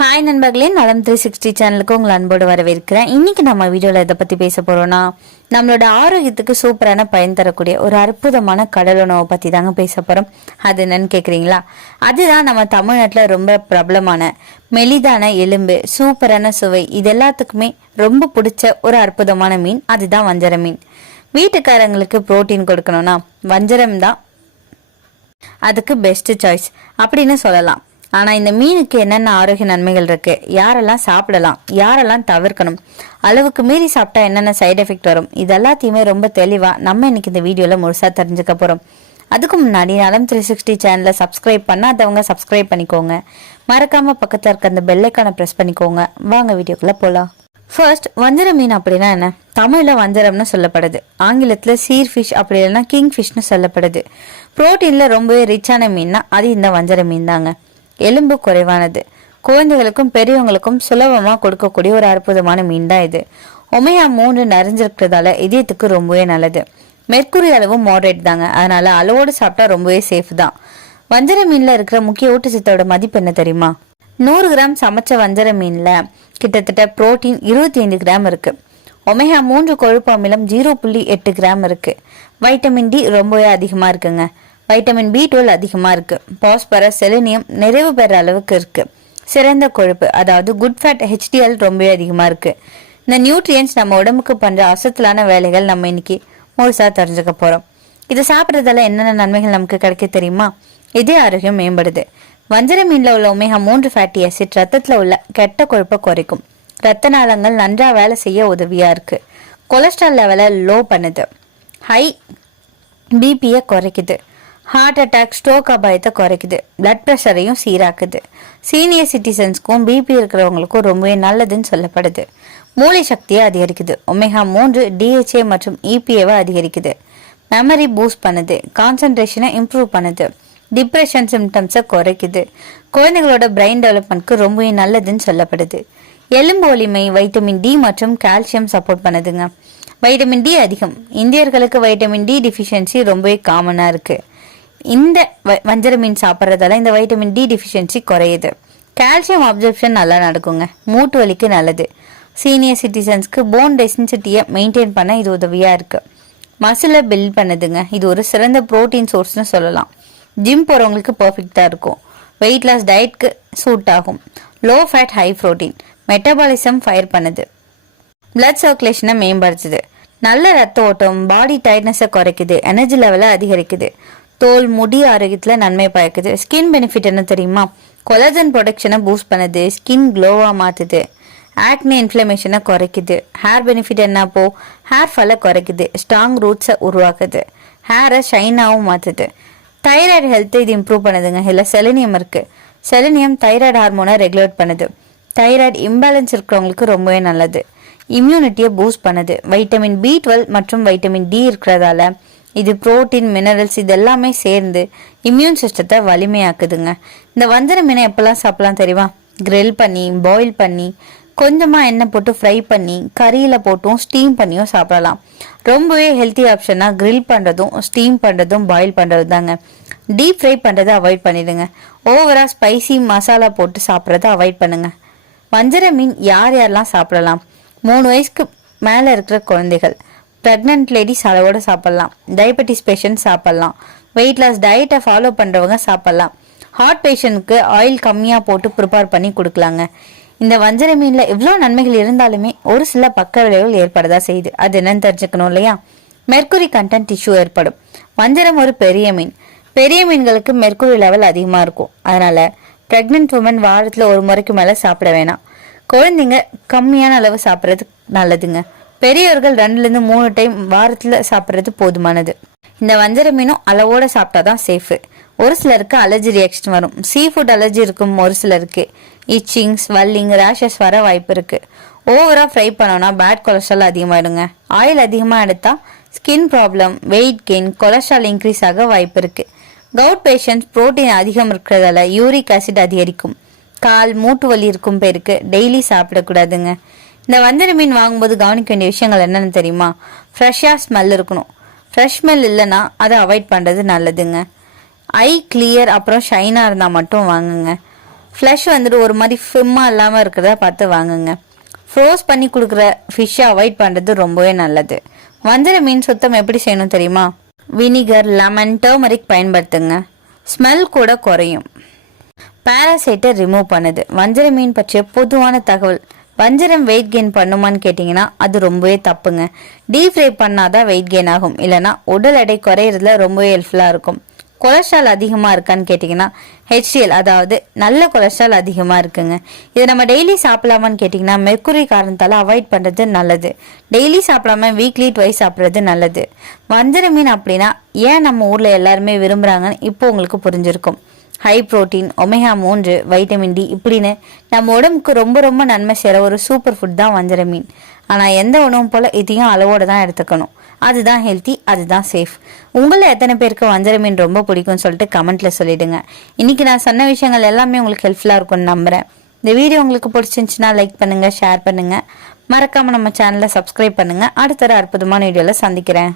Hi நண்பர்களே. நலம் three sixty சேனலுக்கு உங்களை அன்போடு வரவேற்கிறேன். இன்னைக்கு நம்ம வீடியோவில் இதை பற்றி பேச போகிறோம்னா நம்மளோட ஆரோக்கியத்துக்கு சூப்பரான பயன் தரக்கூடிய ஒரு அற்புதமான கடல் உணவை பற்றி தாங்க பேச போகிறோம் அது என்னன்னு கேட்குறீங்களா அதுதான் நம்ம தமிழ்நாட்டில் ரொம்ப பிரபலமான மெலிதான எலும்பு சூப்பரான சுவை இது எல்லாத்துக்குமே ரொம்ப பிடிச்ச ஒரு அற்புதமான மீன். அதுதான் வஞ்சர மீன். வீட்டுக்காரங்களுக்கு புரோட்டீன் கொடுக்கணும்னா வஞ்சரம் தான் அதுக்கு பெஸ்ட் சாய்ஸ் அப்படின்னு சொல்லலாம். ஆனால் இந்த மீனுக்கு என்னென்ன ஆரோக்கிய நன்மைகள் இருக்கு? யாரெல்லாம் சாப்பிடலாம்? யாரெல்லாம் தவிர்க்கணும்? அளவுக்கு மீறி சாப்பிட்டா என்னென்ன சைடு எஃபெக்ட் வரும்? இது எல்லாத்தையுமே ரொம்ப தெளிவாக நம்ம இன்னைக்கு இந்த வீடியோவில் முழுசாக தெரிஞ்சுக்க போகிறோம் அதுக்கு முன்னாடி நலம் த்ரீ சிக்ஸ்டி சேனலை சப்ஸ்கிரைப் பண்ணாதவங்க சப்ஸ்கிரைப் பண்ணிக்கோங்க. மறக்காமல் பக்கத்தில் இருக்க அந்த பெல்லைக்கான ப்ரெஸ் பண்ணிக்கோங்க. வாங்க வீடியோக்குள்ளே போகலாம் ஃபர்ஸ்ட் வஞ்சர மீன் அப்படின்னா என்ன? தமிழில் வஞ்சரம்னு சொல்லப்படுது. ஆங்கிலத்தில் சீர் ஃபிஷ் அப்படி இல்லைன்னா கிங் ஃபிஷ்னு சொல்லப்படுது. ப்ரோட்டீனில் ரொம்பவே ரிச்சான மீன்னா அது இந்த வஞ்சர மீன் தாங்க எலும்பு குறைவானது. குழந்தைகளுக்கும் பெரியவங்களுக்கும் சுலபமா கொடுக்கக்கூடிய ஒரு அற்புதமான மீன் தான் இது. ஒமையா மூன்று நிறைஞ்சிருக்கிறதால இதயத்துக்கு ரொம்பவே நல்லது. மெர்க்குரி அளவும் மாடரேட் தாங்க. அதனால அளவோடு சாப்பிட்டா ரொம்பவே சேஃப் தான். வஞ்சர மீன்ல இருக்கிற முக்கிய ஊட்டச்சத்தோட மதிப்பு என்ன தெரியுமா? நூறு கிராம் சமைச்ச வஞ்சர மீன்ல கிட்டத்தட்ட புரோட்டீன் இருபத்தி ஐந்து கிராம் இருக்கு. ஒமேகா மூன்று கொழுப்பு அமிலம் ஜீரோ புள்ளி எட்டு கிராம் இருக்கு. வைட்டமின் டி ரொம்பவே அதிகமா இருக்குங்க. வைட்டமின் பி டுவெல் அதிகமாக இருக்குது பாஸ்பரஸ் செலினியம் நிறைவு பெற அளவுக்கு இருக்குது சிறந்த கொழுப்பு அதாவது குட் ஃபேட் ஹெச்டிஎல் ரொம்பவே அதிகமாக இருக்குது இந்த நியூட்ரியன்ஸ் நம்ம உடம்புக்கு பண்ணுற அசத்தலான வேலைகள் நம்ம இன்னைக்கு முழுசாக தெரிஞ்சுக்க போகிறோம் இது சாப்பிட்றதால என்னென்ன நன்மைகள் நமக்கு கிடைக்க தெரியுமா? இதே ஆரோக்கியம் மேம்படுது. வஞ்சர மீனில் உள்ள ஒமேகா மூன்று ஃபேட்டி ஆசிட் ரத்தத்தில் உள்ள கெட்ட கொழுப்பை குறைக்கும். ரத்த நாளங்கள் நன்றாக வேலை செய்ய உதவியாக இருக்குது கொலஸ்ட்ரால் லெவலை லோ பண்ணுது. ஹை பிபியை குறைக்குது. ஹார்ட் அட்டாக் ஸ்ட்ரோக் அபாயத்தை குறைக்குது. பிளட் ப்ரெஷரையும் சீராக்குது. சீனியர் சிட்டிசன்ஸ்க்கும் பிபி இருக்கிறவங்களுக்கும் ரொம்பவே நல்லதுன்னு சொல்லப்படுது. மூளை சக்தியை அதிகரிக்குது. ஒமேகா மூன்று டிஹெச்ஏ மற்றும் இபிஏவை அதிகரிக்குது. மெமரி பூஸ்ட் பண்ணுது. கான்சன்ட்ரேஷனை இம்ப்ரூவ் பண்ணுது. டிப்ரெஷன் சிம்டம்ஸை குறைக்குது. குழந்தைகளோட பிரெயின் டெவலப்மெண்ட்க்கு ரொம்பவே நல்லதுன்னு சொல்லப்படுது. எலும்பு வலிமை வைட்டமின் டி மற்றும் கால்சியம் சப்போர்ட் பண்ணுதுங்க. வைட்டமின் டி அதிகம். இந்தியர்களுக்கு வைட்டமின் டி டிஃபிஷியன்சி ரொம்பவே காமனாக இருக்குது இந்த வ- வஞ்சர மீன் சாப்பிட்றதால இந்த வைட்டமின் டி டிஃபிஷியன்சி குறையுது. கால்சியம் அப்சர்ப்ஷன் நல்லா நடக்குங்க. மூட்டு வலிக்கு நல்லது. சீனியர் சிட்டிசன்ஸ்க்கு போன் டென்சிட்டியை மெயின்டைன் பண்ண இது உதவியாக இருக்குது மசிலை பில்ட் பண்ணுதுங்க. இது ஒரு சிறந்த புரோட்டீன் சோர்ஸ்னு சொல்லலாம். ஜிம் போகிறவங்களுக்கு பர்ஃபெக்டாக இருக்கும். வெயிட் லாஸ் டயட்க்கு சூட் ஆகும். Low fat high protein metabolism fire பண்ணுது. பிளட் சர்க்குலேஷனை மேம்படுத்துது. நல்ல ரத்த ஓட்டம் பாடி டயர்ட்னஸை குறைக்குது. எனர்ஜி லெவலை அதிகரிக்குது. தோல் முடி ஆரோக்கியத்தில் நன்மை பயக்குது. ஸ்கின் பெனிஃபிட் என்ன தெரியுமா? கொலஜன் ப்ரொடக்ஷனை பூஸ்ட் பண்ணுது. ஸ்கின் க்ளோவாக மாற்றுது ஆக்னி இன்ஃப்ளமேஷனை குறைக்குது. ஹேர் பெனிஃபிட் என்ன போ ஹேர் ஃபாலை குறைக்குது. ஸ்ட்ராங் ரூட்ஸை உருவாக்குது. ஹேரை ஷைனாகவும் மாற்றுது தைராய்டு ஹெல்த்தை இது இம்ப்ரூவ் பண்ணுதுங்க. இதில் செலினியம் இருக்குது செலினியம் தைராய்டு ஹார்மோனை ரெகுலேட் பண்ணுது. தைராய்டு இம்பேலன்ஸ் இருக்கிறவங்களுக்கு ரொம்பவே நல்லது. இம்யூனிட்டியை பூஸ்ட் பண்ணுது. வைட்டமின் பி டுவெல் மற்றும் வைட்டமின் டி இருக்கிறதால இது புரோட்டீன் மினரல்ஸ் இது எல்லாமே சேர்ந்து இம்யூன் சிஸ்டத்தை வலிமையாக்குதுங்க. இந்த வஞ்சர மீனை எப்பெல்லாம் சாப்பிடலாம் தெரியுமா? கிரில் பண்ணி பாயில் பண்ணி கொஞ்சமாக எண்ணெய் போட்டு ஃப்ரை பண்ணி கறியில் போட்டும் ஸ்டீம் பண்ணியும் சாப்பிடலாம். ரொம்பவே ஹெல்த்தி ஆப்ஷனாக கிரில் பண்ணுறதும் ஸ்டீம் பண்ணுறதும் பாயில் பண்ணுறது தாங்க டீப் ஃப்ரை பண்ணுறதை அவாய்ட் பண்ணிடுங்க. ஓவராக ஸ்பைசி மசாலா போட்டு சாப்பிட்றத அவாய்ட் பண்ணுங்கள் வஞ்சர மீன் யார் யாரெல்லாம் சாப்பிடலாம்? மூணு வயசுக்கு மேலே இருக்கிற குழந்தைகள். ப்ரெக்னென்ட் லேடிஸ் அளவோட சாப்பிட்லாம். டயபெட்டிஸ் பேஷண்ட் சாப்பிட்லாம். வெயிட் லாஸ் டயட்டை ஃபாலோ பண்ணுறவங்க சாப்பிட்லாம். ஹார்ட் பேஷண்ட்க்கு ஆயில் கம்மியாக போட்டு ப்ரிப்பேர் பண்ணி கொடுக்கலாங்க. இந்த வஞ்சர மீனில் எவ்வளோ நன்மைகள் இருந்தாலுமே ஒரு சில பக்க விளைவுகள் ஏற்படதா செய்யுது. அது என்னன்னு தெரிஞ்சுக்கணும் இல்லையா? மெர்குரி கண்டென்ட் டிஷ்யூ ஏற்படும். வஞ்சரம் ஒரு பெரிய மீன். பெரிய மீன்களுக்கு மெர்குரி லெவல் அதிகமாக இருக்கும். அதனால ப்ரெக்னென்ட் உமன் வாரத்தில் ஒரு முறைக்கு மேலே சாப்பிட வேணாம். குழந்தைங்க கம்மியான அளவு சாப்பிட்றது நல்லதுங்க. பெரியவர்கள் ரெண்டுலேருந்து மூணு டைம் வாரத்தில் சாப்பிட்றது போதுமானது. இந்த வஞ்சர மீனும் அளவோட சாப்பிட்டா தான் சேஃபு ஒரு சிலருக்கு அலர்ஜி ரியாக்ஷன் வரும். சீ ஃபுட் அலர்ஜி இருக்கும் ஒரு சிலருக்கு. இச்சிங் வல்லிங் ரேஷஸ் வர வாய்ப்பு இருக்குது ஓவராக ஃப்ரை பண்ணோன்னா பேட் கொலஸ்ட்ரால் அதிகமாகிடுங்க ஆயில் அதிகமாக எடுத்தால் skin problem weight gain cholesterol increase ஆக வாய்ப்பு இருக்குது கவுட் பேஷண்ட்ஸ் புரோட்டீன் அதிகம் இருக்கிறதால யூரிக் ஆசிட் அதிகரிக்கும். கால் மூட்டு வலி இருக்கும் பேருக்கு டெய்லி சாப்பிடக்கூடாதுங்க. இந்த வஞ்சர மீன் வாங்கும்போது கவனிக்க வேண்டிய விஷயங்கள் என்னென்னு தெரியுமா? ஃப்ரெஷ்ஷாக ஸ்மெல் இருக்கணும். ஃப்ரெஷ் ஸ்மெல் இல்லைன்னா அதை அவாய்ட் பண்ணுறது நல்லதுங்க. ஐ கிளியர் அப்புறம் ஷைனாக இருந்தால் மட்டும் வாங்குங்க. ஃப்ளஷ் வந்துட்டு ஒரு மாதிரி ஃபிம்மாக இல்லாமல் இருக்கிறத பார்த்து வாங்குங்க. ஃப்ரோஸ் பண்ணி கொடுக்குற ஃபிஷ்ஷை அவாய்ட் பண்ணுறது ரொம்பவே நல்லது. வஞ்சர மீன் சுத்தம் எப்படி செய்யணும் தெரியுமா? வினிகர் லெமன் டர்மரிக் பயன்படுத்துங்க. ஸ்மெல் கூட குறையும். பேராசைட்டை ரிமூவ் பண்ணுது. வஞ்சர மீன் பற்றிய பொதுவான தகவல். வஞ்சரம் வெயிட் கெயின் பண்ணுமான்னு கேட்டிங்கன்னா அது ரொம்பவே தப்புங்க. டீப் ஃப்ரை பண்ணாதான் வெயிட் கெயின் ஆகும். இல்லைன்னா உடல் எடை குறையிறதுல ரொம்பவே ஹெல்ப்ஃபுல்லாக இருக்கும். கொலஸ்ட்ரால் அதிகமாக இருக்கான்னு கேட்டிங்கன்னா ஹெச்டிஎல் அதாவது நல்ல கொலஸ்ட்ரால் அதிகமாக இருக்குங்க. இதை நம்ம டெய்லி சாப்பிடலாமான்னு கேட்டிங்கன்னா மெர்க்குரி காரணத்தால் அவாய்ட் பண்ணுறது நல்லது. டெய்லி சாப்பிடாம வீக்லி ட்வைஸ் சாப்பிட்றது நல்லது. வஞ்சர மீன் அப்படின்னா ஏன் நம்ம ஊரில் எல்லாருமே விரும்புகிறாங்கன்னு இப்போ உங்களுக்கு புரிஞ்சிருக்கும். ஹை ப்ரோட்டீன் ஒமேகா மூன்று வைட்டமின் டி இப்படின்னு நம்ம உடம்புக்கு ரொம்ப ரொம்ப நன்மை செய்கிற ஒரு சூப்பர் ஃபுட் தான் வஞ்சர மீன். ஆனால் எந்த உணவும் போல் இதையும் அளவோடு தான் எடுத்துக்கணும். அதுதான் ஹெல்த்தி அதுதான் சேஃப் உங்களில் எத்தனை பேருக்கு வஞ்சர மீன் ரொம்ப பிடிக்கும்னு சொல்லிட்டு கமெண்ட்டில் சொல்லிவிடுங்க இன்றைக்கி நான் சொன்ன விஷயங்கள் எல்லாமே உங்களுக்கு ஹெல்ப்ஃபுல்லாக இருக்கும்னு நம்புகிறேன் இந்த வீடியோ உங்களுக்கு பிடிச்சிருந்துச்சுன்னா லைக் பண்ணுங்கள் ஷேர் பண்ணுங்கள் மறக்காமல் நம்ம சேனலை சப்ஸ்கிரைப் பண்ணுங்கள் அடுத்த ஒரு அற்புதமான வீடியோவில் சந்திக்கிறேன்.